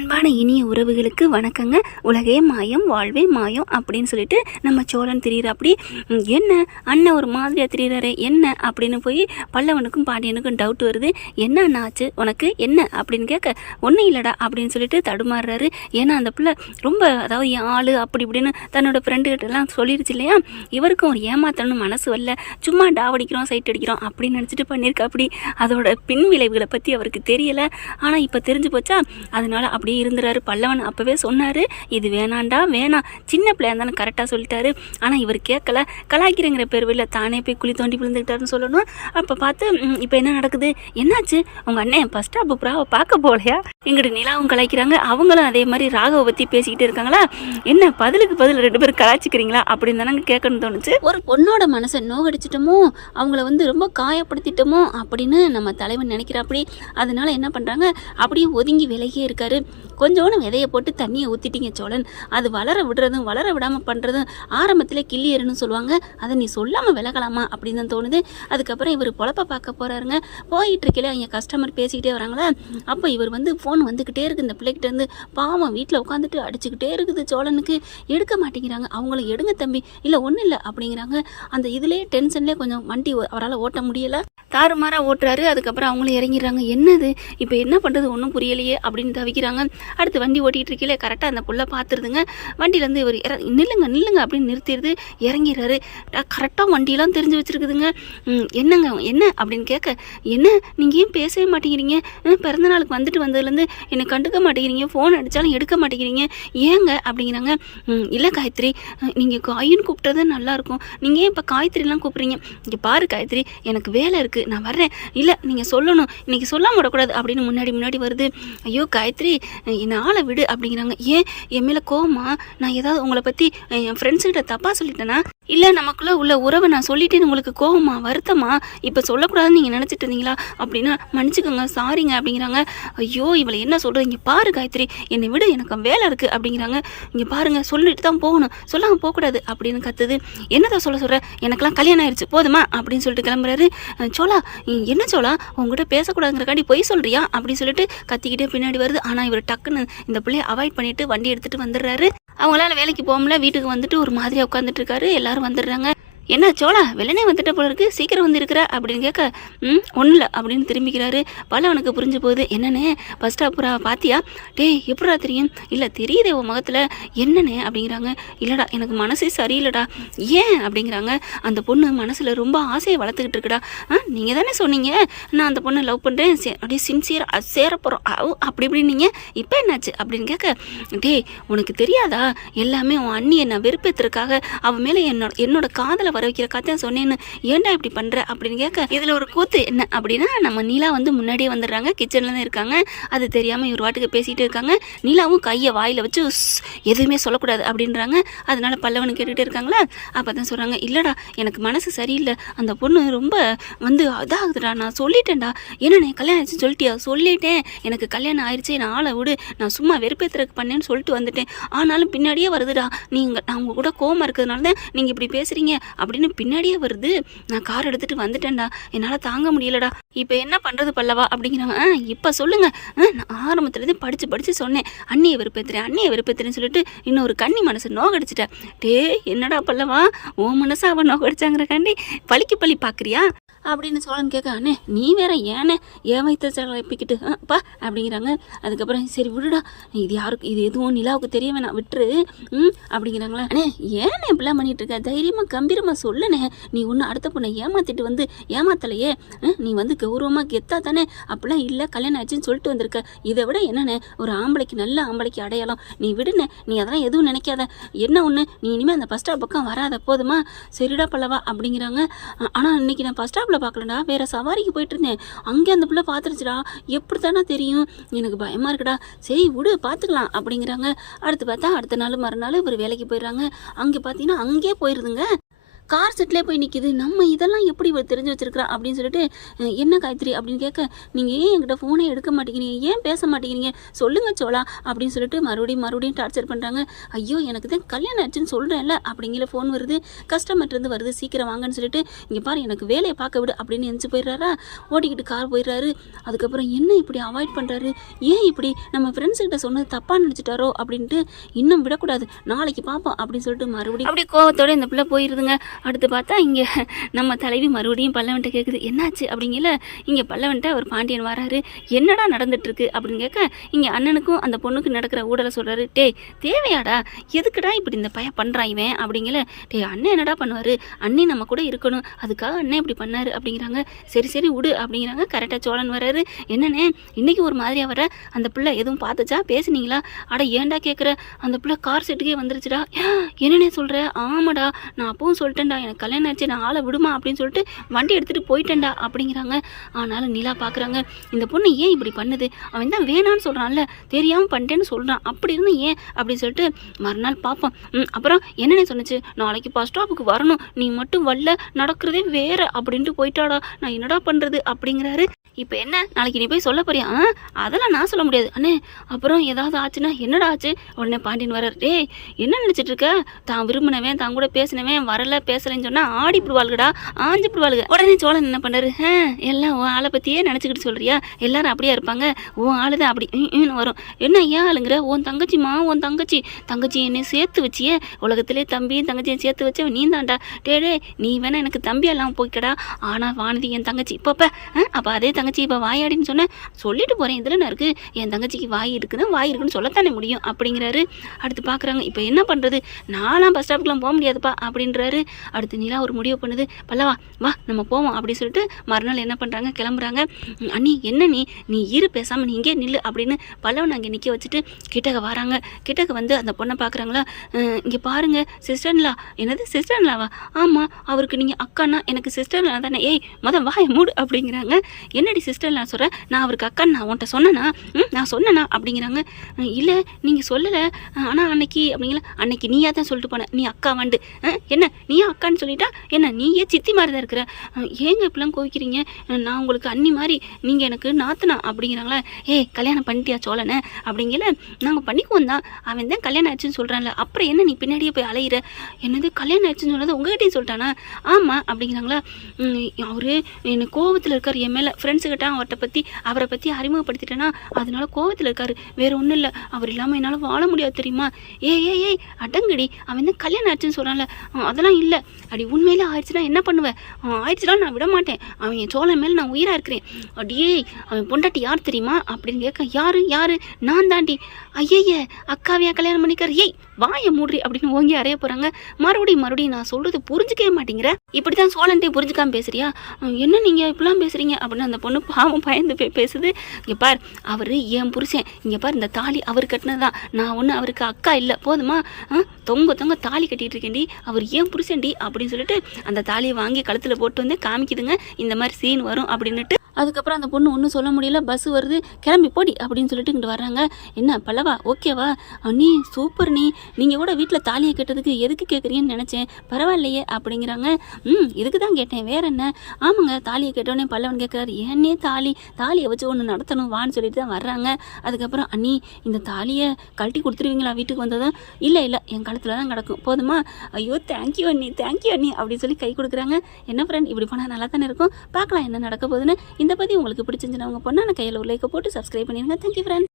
அன்பான இனிய உறவுகளுக்கு வணக்கங்க. உலகே மாயம் வாழ்வே மாயம் அப்படின்னு சொல்லிட்டு நம்ம சோழன் திரியிறாப்படி. என்ன அண்ணன் ஒரு மாதிரியாக திரியிறாரு என்ன அப்படின்னு போய் பல்லவனுக்கும் பாண்டியனுக்கும் டவுட் வருது. என்ன ஆச்சு உனக்கு என்ன அப்படின்னு கேட்க, ஒன்றும் இல்லைடா அப்படின்னு சொல்லிட்டு தடுமாறுறாரு. ஏன்னா அந்த பிள்ளை ரொம்ப அதாவது என் ஆள் அப்படி இப்படின்னு தன்னோட ஃப்ரெண்டுகிட்டலாம் சொல்லிடுச்சு இல்லையா. இவருக்கும் ஒரு ஏமாத்தணும்னு மனசு வரல, சும்மா டாவடிக்கிறோம் சைட் அடிக்கிறோம் அப்படின்னு நினச்சிட்டு பண்ணியிருக்கா. அப்படி அதோட பின் விளைவுகளை பற்றி அவருக்கு தெரியலை. ஆனால் இப்போ தெரிஞ்சு போச்சா, அதனால அப்படியே இருந்துறாரு. பல்லவன் அப்பவே சொன்னாரு, இது வேணாண்டா வேணாம், சின்ன பிள்ளையா இருந்தாலும் கரெக்டாக சொல்லிட்டாரு. ஆனால் இவர் கேட்கல, கலாய்க்கிறங்கிற பேர்வில் தானே போய் குழி தோண்டி விழுந்துக்கிட்டாருன்னு சொல்லணும். அப்போ பார்த்து இப்போ என்ன நடக்குது, என்னாச்சு உங்கள் அண்ணன் ஃபர்ஸ்ட் ஸ்டாப் புறாவை பார்க்க போகலையா, எங்கிட்ட நிலாவும் கலாய்க்கிறாங்க, அவங்களும் அதே மாதிரி ராகவை பற்றி பேசிக்கிட்டு இருக்காங்களா, என்ன பதிலுக்கு பதில் ரெண்டு பேரும் கலாய்ச்சிக்கிறீங்களா அப்படின்னு தானே கேட்கணும்னு தோணுச்சு. ஒரு பொண்ணோட மனசை நோகடிச்சிட்டோமோ, அவங்கள ரொம்ப காயப்படுத்திட்டோமோ அப்படின்னு நம்ம தலைவன் நினைக்கிறாப்படி. அதனால என்ன பண்ணுறாங்க, அப்படியே ஒதுங்கி விலகியே இருக்காரு. கொஞ்சோண்டு விதையை போட்டு தண்ணியை ஊற்றிட்டீங்க சோழன், அது வளர விடுறதும் வளர விடாமல் பண்ணுறதும் ஆரம்பத்தில் கிள்ளியருன்னு சொல்லுவாங்க, அதை நீ சொல்லாமல் விலகலாமா அப்படின்னு தான் தோணுது. அதுக்கப்புறம் இவர் பொழப்ப பார்க்க போகிறாருங்க. போயிட்டு இருக்கல அவங்க கஸ்டமர் பேசிக்கிட்டே வராங்களா, அப்போ இவர் ஃபோன் வந்துக்கிட்டே இருக்குது இந்த பிள்ளைகிட்ட இருந்து. பாவம் வீட்டில் உட்காந்துட்டு அடிச்சுக்கிட்டே இருக்குது சோழனுக்கு, எடுக்க மாட்டேங்கிறாங்க. அவங்கள எடுங்க தம்பி, இல்லை ஒன்றும் இல்லை அப்படிங்கிறாங்க. அந்த இதுலேயே டென்ஷன்லேயே கொஞ்சம் வண்டி அவரால் ஓட்ட முடியலை, தாறுமாறாக ஓட்டுறாரு. அதுக்கப்புறம் அவங்களும் இறங்கிடுறாங்க. என்னது இப்போ என்ன பண்ணுறது ஒன்றும் புரியலையே அப்படின்னு தவிக்கிறாங்க. அடுத்து வண்டி ஓட்டிகிட்டு இருக்கீங்களே கரெக்டாக அந்த புள்ள பார்த்துருதுங்க. வண்டியிலேருந்து இவர் நில்லுங்க நில்லுங்க அப்படின்னு நிறுத்திடுது. இறங்கிடுறாரு. கரெக்டாக வண்டியெல்லாம் தெரிஞ்சு வச்சுருக்குதுங்க. என்னங்க என்ன அப்படின்னு கேட்க, என்ன நீங்கள் ஏன் பேசவே மாட்டேங்கிறீங்க, பிறந்த நாளுக்கு வந்துட்டு வந்ததுலேருந்து என்னை கண்டுக்க மாட்டேங்கிறீங்க, ஃபோன் அடித்தாலும் எடுக்க மாட்டேங்கிறீங்க ஏங்க அப்படிங்கிறாங்க. இல்லை காயத்ரி, நீங்கள் காயின்னு கூப்பிட்டது நல்லாயிருக்கும், நீங்கள் ஏன் இப்போ காயத்ரிலாம் கூப்பிட்றீங்க, இங்கே பாரு காயத்ரி எனக்கு வேலை இருக்குது நான் வர்றேன், இல்லை நீங்கள் சொல்லணும் இன்றைக்கி சொல்லாமல் விடக்கூடாது அப்படின்னு முன்னாடி வருது. ஐயோ காயத்ரி என்னை ஆளை விடு அப்படிங்கிறாங்க. ஏன் என் மேலே கோவமா, நான் ஏதாவது உங்களை பற்றி என் ஃப்ரெண்ட்ஸுக்கிட்ட தப்பாக சொல்லிட்டேனா, இல்லை நமக்குள்ளே உள்ள உறவை நான் சொல்லிட்டேன்னு உங்களுக்கு கோவமா வருத்தமா, இப்போ சொல்லக்கூடாதுன்னு நீங்கள் நினச்சிட்டு இருந்தீங்களா அப்படின்னா மன்னிச்சுக்கோங்க சாரிங்க அப்படிங்கிறாங்க. ஐயோ இவளை என்ன சொல்கிறது, இங்கே பாரு காயத்ரி என்னை விடு எனக்கு வேலை இருக்குது அப்படிங்கிறாங்க. இங்கே பாருங்கள் சொல்லிட்டு தான் போகணும், சொல்லாமல் போகக்கூடாது அப்படின்னு கத்துது. என்னதான் சொல்கிற, எனக்கெல்லாம் கல்யாணம் ஆயிடுச்சு போதுமா அப்படின்னு சொல்லிட்டு கிளம்புறாரு. சோழா என்ன சோழா உங்ககிட்ட பேசக்கூடாதுங்கிறக்காண்டி பொய் சொல்கிறியா அப்படின்னு சொல்லிட்டு கத்திக்கிட்டே பின்னாடி வருது. ஆனால் இவர் டக்குன்னு இந்த பிள்ளையை அவாய்ட் பண்ணிட்டு வண்டி எடுத்துகிட்டு வந்துடுறாரு. அவங்களால வேலைக்கு போகல, வீட்டுக்கு வந்துட்டு ஒரு மாதிரியாக உட்காந்துட்டு இருக்காரு. எல்லாரும் வந்துடுறாங்க. என்ன சோழா வெள்ளனே வந்துட்ட போல இருக்கு, சீக்கிரம் வந்துருக்கிற அப்படின்னு கேட்க, ஒன்றும் இல்லை அப்படின்னு திரும்பிக்கிறாரு. பல்லவனுக்கு புரிஞ்சு போகுது. என்னண்ணே ஃபர்ஸ்ட் ஸ்டாப் பாத்தியா, டேய் எப்படா தெரியும், இல்லை தெரியுதே உன் முகத்தில் என்னண்ணே அப்படிங்கிறாங்க. இல்லைடா எனக்கு மனசே சரியில்லைடா. ஏன் அப்படிங்கிறாங்க. அந்த பொண்ணு மனசில் ரொம்ப ஆசையை வளர்த்துக்கிட்டு இருக்குடா. நீங்கள் தானே சொன்னீங்க நான் அந்த பொண்ணை லவ் பண்ணுறேன், அப்படியே சின்சியராக சேர போகிறோம் அப்படி இப்படின்னு நீங்கள், இப்போ என்னாச்சு அப்படின்னு கேட்க, டேய் உனக்கு தெரியாதா எல்லாமே உன் அண்ணியை நான் வெறுப்பேற்றுறதுக்காக அவன் மேலே என்னோட காதலை வர வைக்கிற கதையை சொன்னேன்னு ஏன்டா இப்படி பண்ணுற அப்படின்னு கேட்க, இதில் ஒரு கூத்து என்ன அப்படின்னா நம்ம நீலா முன்னாடியே வந்துடுறாங்க. கிச்சனில் தான் இருக்காங்க. அது தெரியாமல் இவர் வாட்டுக்கு பேசிகிட்டு இருக்காங்க. நீலாவும் கையை வாயில் வச்சு எதுவுமே சொல்லக்கூடாது அப்படின்றாங்க. அதனால பல்லவனு கேட்டுகிட்டே இருக்காங்களா. அப்போ தான் சொல்கிறாங்க, இல்லைடா எனக்கு மனசு சரியில்லை, அந்த பொண்ணு ரொம்ப இதாகுதுடா, நான் சொல்லிட்டேன்டா. என்னண்ணே கல்யாணம் ஆயிடுச்சு சொல்லிட்டியா, சொல்லிட்டேன் எனக்கு கல்யாணம் ஆயிடுச்சு, நான் ஆளை விடு, நான் சும்மா வெறுப்பேற்றுறதுக்கு பண்ணேன்னு சொல்லிட்டு வந்துட்டேன், ஆனாலும் பின்னாடியே வருதுடா, நான் உங்கள் கூட கோவமாக இருக்கிறதுனால தான் நீங்கள் இப்படி பேசுகிறீங்க அப்படின்னு பின்னாடியே வருது. நான் கார் எடுத்துகிட்டு வந்துட்டேன்டா, என்னால் தாங்க முடியலடா, இப்போ என்ன பண்ணுறது பல்லவா அப்படிங்கிறாங்க. இப்போ சொல்லுங்கள், நான் ஆரம்பத்துலேருந்து படித்து சொன்னேன் அண்ணியை வெறுப்பேற்றுறேன்னு சொல்லிட்டு இன்னொரு கண்ணி மனசை நோகடிச்சிட்டேன். டே என்னடா பல்லவா ஓ மனசை அவன் நோகடிச்சாங்கிறக்காண்டி பழிக்கு பழி பார்க்குறியா அப்படின்னு சோழன் கேட்க, அண்ணே நீ வேற ஏனே ஏன் வைத்த சிலப்பிக்கிட்டு பா அப்படிங்கிறாங்க. அதுக்கப்புறம் சரி விடுடா, இது யாருக்கு இது எதுவும் நிலாவுக்கு தெரிய வேணாம் விட்டுரு அப்படிங்கிறாங்களா. அண்ணே ஏன்னே இப்படிலாம் பண்ணிட்டு இருக்க, தைரியமாக கம்பீரமாக சொல்லுனே, நீ ஒன்று அடுத்த பொண்ணை ஏமாத்திட்டு ஏமாத்தலையே, நீ கௌரவமாக கெத்தா தானே, அப்படிலாம் இல்லை கல்யாணம் ஆச்சுன்னு சொல்லிட்டு வந்திருக்க, இதை விட என்னண்ணே ஒரு ஆம்பளைக்கு நல்ல ஆம்பளைக்கு அடையாளம், நீ விடுனே, நீ அதெல்லாம் எதுவும் நினைக்காத, என்ன ஒன்று நீ இனிமேல் அந்த ஃபர்ஸ்ட் ஸ்டாப் பக்கம் வராத போதுமா, சரிடா பல்லவா அப்படிங்கிறாங்க. ஆனால் இன்னைக்கு நான் ஃபர்ஸ்ட் ஸ்டாப்பில் பார்க்கலடா, வேற சவாரிக்கு போயிட்டு இருந்தேன், அங்கே அந்த பிள்ளை பார்த்துருச்சுடா, எப்படி தானே தெரியும், எனக்கு பயமாக இருக்குடா, சரி விடு பார்த்துக்கலாம் அப்படிங்கிறாங்க. அடுத்து பார்த்தா அடுத்த நாள் மறுநாள் ஒரு வேலைக்கு போயிடுறாங்க. அங்கே பார்த்தீங்கன்னா அங்கேயே போயிடுதுங்க. கார் செட்லேயே போய் நிற்கிது. நம்ம இதெல்லாம் எப்படி இவ தெரிஞ்சு வச்சிருக்கிறா அப்படின்னு சொல்லிட்டு என்ன காயத்ரி அப்படின்னு கேட்க, நீங்கள் ஏன் என்கிட்ட ஃபோனே எடுக்க மாட்டேங்கிறீங்க, ஏன் பேச மாட்டேங்கிறீங்க, சொல்லுங்க சோலா அப்படின்னு சொல்லிட்டு மறுபடியும் டார்ச்சர் பண்ணுறாங்க. ஐயோ எனக்கு தான் கல்யாணம் ஆச்சுன்னு சொல்கிறேன்ல அப்படிங்கிற ஃபோன் வருது, கஸ்டமர்லேருந்து வருது, சீக்கிரம் வாங்கன்னு சொல்லிட்டு இங்கே பாரு எனக்கு வேலையை பார்க்க விடு அப்படின்னு எந்திச்சு போயிடுறாரா, ஓட்டிக்கிட்டு கார் போயிடுறாரு. அதுக்கப்புறம் என்ன இப்படி அவாய்ட் பண்ணுறாரு, ஏன் இப்படி நம்ம ஃப்ரெண்ட்ஸுக்கிட்ட சொன்னது தப்பாக நினச்சிட்டாரோ அப்படின்ட்டு இன்னும் விடக்கூடாது, நாளைக்கு பார்ப்போம் அப்படின்னு சொல்லிட்டு மறுபடியும் அப்படியே கோவத்தோடு இந்த பிள்ளை போயிடுதுங்க. அடுத்து பார்த்தா இங்கே நம்ம தலைவி மறுபடியும் பல்லவன்ட்ட கேட்குது, என்னாச்சு அப்படிங்கல. இங்கே பல்லவன்ட்ட அவர் பாண்டியன் வராரு, என்னடா நடந்துட்டுருக்கு அப்படின்னு கேட்க, இங்கே அண்ணனுக்கும் அந்த பொண்ணுக்கு நடக்கிற ஊடலை சொல்கிறாரு. டேய் தேவையாடா, எதுக்குடா இப்படி இந்த பையன் பண்ணுறான் இவன் அப்படிங்கல. டேய் அண்ணன் என்னடா பண்ணுவார், அண்ணி நம்ம கூட இருக்கணும், அதுக்காக அண்ணன் இப்படி பண்ணார் அப்படிங்கிறாங்க. சரி விடு அப்படிங்கிறாங்க. கரெக்டாக சோழன் வராரு. என்னண்ணே இன்னைக்கு ஒரு மாதிரியாக வர, அந்த பிள்ளை எதுவும் பார்த்துச்சா, பேசுனீங்களா? அட ஏன்டா கேட்குற, அந்த பிள்ளை கார் செட்டுக்கே வந்துருச்சுடா. என்னண்ணே சொல்கிற? ஆமாடா நான் அப்பவும் சொல்லிட்டேன்டா, எனக்கு கல்யாணம் ஆச்சு, நான் ஆளை விடுமா அப்படின்னு சொல்லிட்டு வண்டி எடுத்துகிட்டு போயிட்டேன்டா அப்படிங்கிறாங்க. ஆனாலும் நிலா பார்க்குறாங்க, இந்த பொண்ணு ஏன் இப்படி பண்ணுது, அவன் தான் வேணான்னு சொல்கிறான்ல, தெரியாமல் பண்ணிட்டேன்னு சொல்கிறான், அப்படி இருந்து ஏன் அப்படின்னு சொல்லிட்டு மறுநாள் பார்ப்போம். அப்புறம் என்னென்ன சொன்னிச்சு, நாளைக்கு பஸ் ஸ்டாப்புக்கு வரணும், நீ மட்டும் வரல, நடக்கிறதே வேற அப்படின்ட்டு போயிட்டாடா, நான் என்னடா பண்ணுறது அப்படிங்கிறாரு. இப்போ என்ன நாளைக்கு நீ போய் சொல்ல போறியா? அதெல்லாம் நான் சொல்ல முடியாது அண்ணே. அப்புறம் ஏதாவது ஆச்சுன்னா என்னடா ஆச்சு? உடனே பாண்டியன் வர்றார். டேய் என்ன நினச்சிட்டு இருக்க, தான் விரும்பினவன் தான் கூட பேசினவன் வரல பேசலைன்னு சொன்னால் ஆடிப்பிடுவாளுகடா, ஆஞ்சிப்பிடுவாளுக. உடனே சோழன் என்ன பண்ணாரு, எல்லாம் உன் ஆளை பற்றியே நினச்சிக்கிட்டு சொல்கிறியா, எல்லாரும் அப்படியே இருப்பாங்க, உன் ஆளு தான் அப்படி வரும். என்ன ஏன் ஆளுங்கிற, உன் தங்கச்சிமா, உன் தங்கச்சி என்னை சேர்த்து வச்சியே, உலகத்திலே தம்பியும் தங்கச்சியை சேர்த்து வச்சவன் நீ தான்டா. டே நீ வேணா எனக்கு தம்பியெல்லாம் போய்க்கடா, ஆனால் வானதி என் தங்கச்சி இப்பப்போ அப்போ அதே தங்கச்சி இப்போ வாயாடின்னு சொன்னேன், சொல்லிட்டு போகிறேன், இதில் என்ன இருக்குது, என் தங்கச்சிக்கு வாய் இருக்குன்னு சொல்லத்தானே முடியும் அப்படிங்கிறாரு. அடுத்து பார்க்குறாங்க, இப்போ என்ன பண்ணுறது, நான்லாம் பஸ் ஸ்டாப்புக்குலாம் போக முடியாதுப்பா அப்படின்றாரு. அடுத்து நிலா ஒரு முடிவு பண்ணுது, பல்லவா வா நம்ம போவோம் அப்படின்னு சொல்லிட்டு மறுநாள் என்ன பண்ணுறாங்க, கிளம்புறாங்க. அண்ணி என்ன நீ இரு பேசாமல் நீ இங்கே நில்லு அப்படின்னு பல்லவன் அங்கே நிற்க வச்சுட்டு கிட்டக்க வராங்க. கிட்டக்க வந்து அந்த பொண்ணை பார்க்குறாங்களா, இங்கே பாருங்கள் சிஸ்டர்லா. என்னது சிஸ்டர்லாவா? ஆமாம் அவருக்கு நீங்கள் அக்கானா எனக்கு சிஸ்டர்லா தானே. ஏய் வாயை மூடு அப்படிங்கிறாங்க. என்னடி சிஸ்டர் நான் சொல்கிறேன், நான் அவருக்கு அக்கான்னு நான் உன்ட்ட சொன்னேனா அப்படிங்கிறாங்க. இல்லை நீங்கள் சொல்லலை, ஆனால் அன்னைக்கு அப்படிங்களா, அன்னைக்கு நீயா தான் சொல்லிட்டு போனேன், நீ அக்கா வாண்டு. என்ன நீயா அக்கான்னு சொல்லிட்டா என்ன, நீயே சித்தி மாதிரி தான் இருக்கிற, ஏங்க இப்படிலாம் கோவிக்கிறீங்க, நான் உங்களுக்கு அண்ணி மாதிரி, நீங்கள் எனக்கு நாத்தனா அப்படிங்கிறாங்களா. ஏய் கல்யாணம் பண்ணிட்டியா சோழனை அப்படிங்கல. நாங்கள் பண்ணிக்குவோம் தான், அவன் தான் கல்யாணம் ஆச்சுன்னு சொல்கிறான்ல, அப்புறம் என்ன நீ பின்னாடியே போய் அலையிற, என்னது கல்யாணம் ஆச்சுன்னு சொன்னது உங்ககிட்டையும் சொல்லிட்டானா? ஆமாம் அப்படிங்கிறாங்களா. அவரு என்ன கோவத்தில் இருக்கார் என் மேலே, ஃப்ரெண்ட்ஸுக்கிட்ட அவரை பற்றி அறிமுகப்படுத்திட்டேன்னா அதனால கோவத்தில் இருக்காரு, வேற ஒன்றும் இல்லை, அவர் இல்லாமல் என்னால் வாழ முடியாது தெரியுமா. ஏய் அடங்கடி, அவன் தான் கல்யாணம் ஆச்சுன்னு சொல்கிறான்ல, அதெல்லாம் இல்லை அடி, உண்மையிலே ஆயிடுச்சுன்னா என்ன பண்ணுவேன், ஆயிடுச்சுனா நான் விட மாட்டேன், அவன் என் சோழன் மேலே நான் உயிராக இருக்கிறேன். அடியே அவன் பொண்டாட்டி யார் தெரியுமா அப்படின்னு கேட்க, யாரு நான் தாண்டி. ஐய அக்காவையா கல்யாணம் பண்ணிக்கார், ஏய் வாயை மூடுறி அப்படின்னு ஓங்கி அறைய போகிறாங்க. மறுபடியும் நான் சொல்கிறது புரிஞ்சுக்கவே மாட்டேங்கிற, இப்படி தான் சோழன்ட்டே புரிஞ்சுக்காமல் பேசுறியா, என்ன நீங்கள் இப்படிலாம் பேசுகிறீங்க அப்படின்னு அந்த பொண்ணு பாவம் பயந்து பேசுது. இங்கே பார் அவர் என் புருஷன், இங்கே பார் இந்த தாலி அவர் கட்டினது தான், நான் ஒன்று அவருக்கு அக்கா இல்லை போதுமா, தொங்க தாலி கட்டிகிட்டு இருக்கேன்டி, அவர் ஏன் புருஷன்டி அப்படின்னு சொல்லிட்டு அந்த தாலியை வாங்கி கழுத்தில் போட்டு வந்து காமிக்குதுங்க. இந்த மாதிரி சீன் வரும் அப்படின்னுட்டு அதுக்கப்புறம் அந்த பொண்ணு ஒன்றும் சொல்ல முடியல, பஸ் வருது, கிளம்பி போடி அப்படின்னு சொல்லிட்டு இங்கிட்டு வர்றாங்க. என்ன பல்லவா ஓகேவா, நீ சூப்பர், நீங்கள் கூட வீட்டில் தாலியை கேட்டதுக்கு எதுக்கு கேட்குறீங்கன்னு நினச்சேன், பரவாயில்லையே அப்படிங்கிறாங்க. இதுக்கு தான் கேட்டேன், வேற என்ன. ஆமாங்க தாலியை கேட்டோடனே பல்லவன் கேட்குறாரு, ஏன்னே தாலியை வச்சு ஒன்று நடத்தணும் வான்னு சொல்லிட்டு தான் வர்றாங்க. அதுக்கப்புறம் அண்ணி இந்த தாலியை கழட்டி கொடுத்துருவீங்களா வீட்டுக்கு வந்ததும்? இல்லை என் கழுத்தில் தான் கிடக்கும் போதுமா. ஐயோ தேங்க்யூ அண்ணி அப்படின்னு சொல்லி கை கொடுக்குறாங்க. என்ன ஃப்ரெண்ட் இப்படி போனால் நல்லா தானே இருக்கும், பார்க்கலாம் என்ன நடக்க போகுதுன்னு. இந்த பற்றி உங்களுக்கு பிடிச்சிருந்துச்சுன்னா உங்கள் பொண்ணான கையில் ஒரு லைக்கை போட்டு சப்ஸ்கிரைப் பண்ணிடுங்க. Thank you friend.